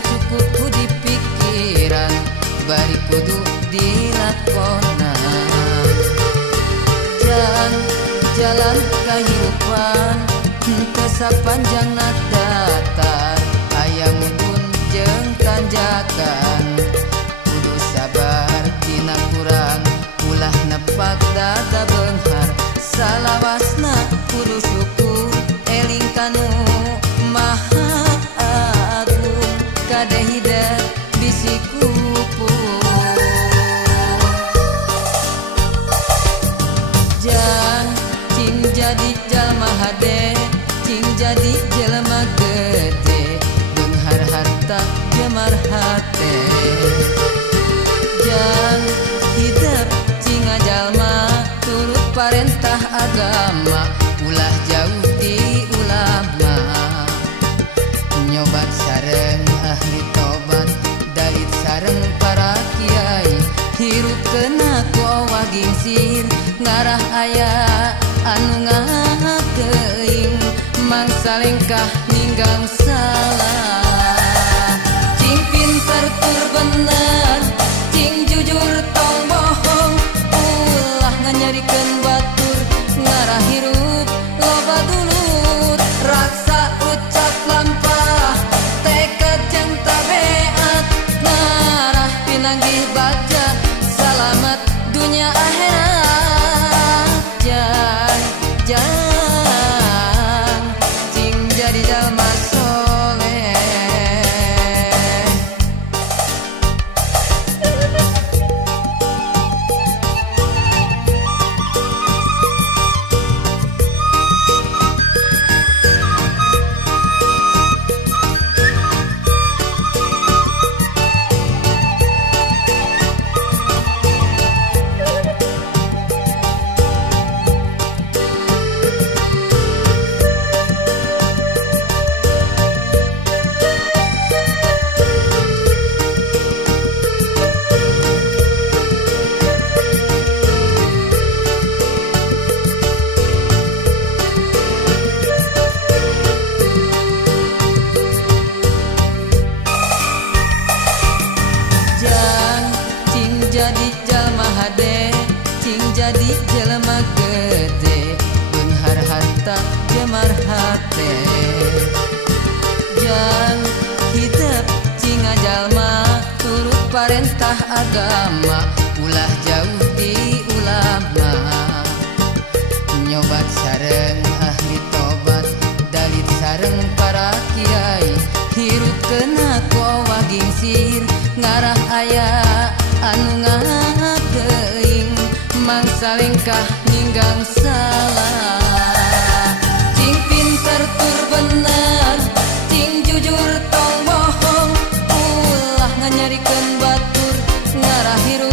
cukup di pikiran bari kudu dilakonan. Jalan kehidupan teu sapanjang datar, aya mudun jeung tanjakan. Kudu sabar tina kurang, ulah nepak dada beunghar. Salawasna kudu syukur eling kanu Maha Agung, kadehida bisi kupu. Cing jadi jalma hade, cing jadi jelema gede, beunghar harta jemar hate. Jang hidup cing jalma turut parentah agama, ulah jauh di ulama. Nyobat sareng ahli tobat, dait sareng para kiai, hirup kena kowa gingsir, ngarah aya anu ngakeing, mangsa lengkah ninggang salah. Cing pinter tur bener, cing jujur tong bohong, ulah nganyarikeun batur, ngarah hirup loba dulur. Raksa ucap lampah, tekad jeung tabeat, ngarah pinanggih baca, salamet dunia akhirat. Jang cing jadi jalma soleh. Jadi jalma hade, cing jadi jelema gede, beunghar harta jemar hate. Jang hidup cing jalma turut parentah agama, ulah jauh di ulama. Nyobat sareng ahli tobat, dalit sareng para kiai, hirup kena kowa gingsir, ngarah aya anu ngakeing, mangsa lengkah ninggang salah. Cing pinter tur bener, cing jujur tong bohong, ulah nganyarikeun batur, ngarah hirup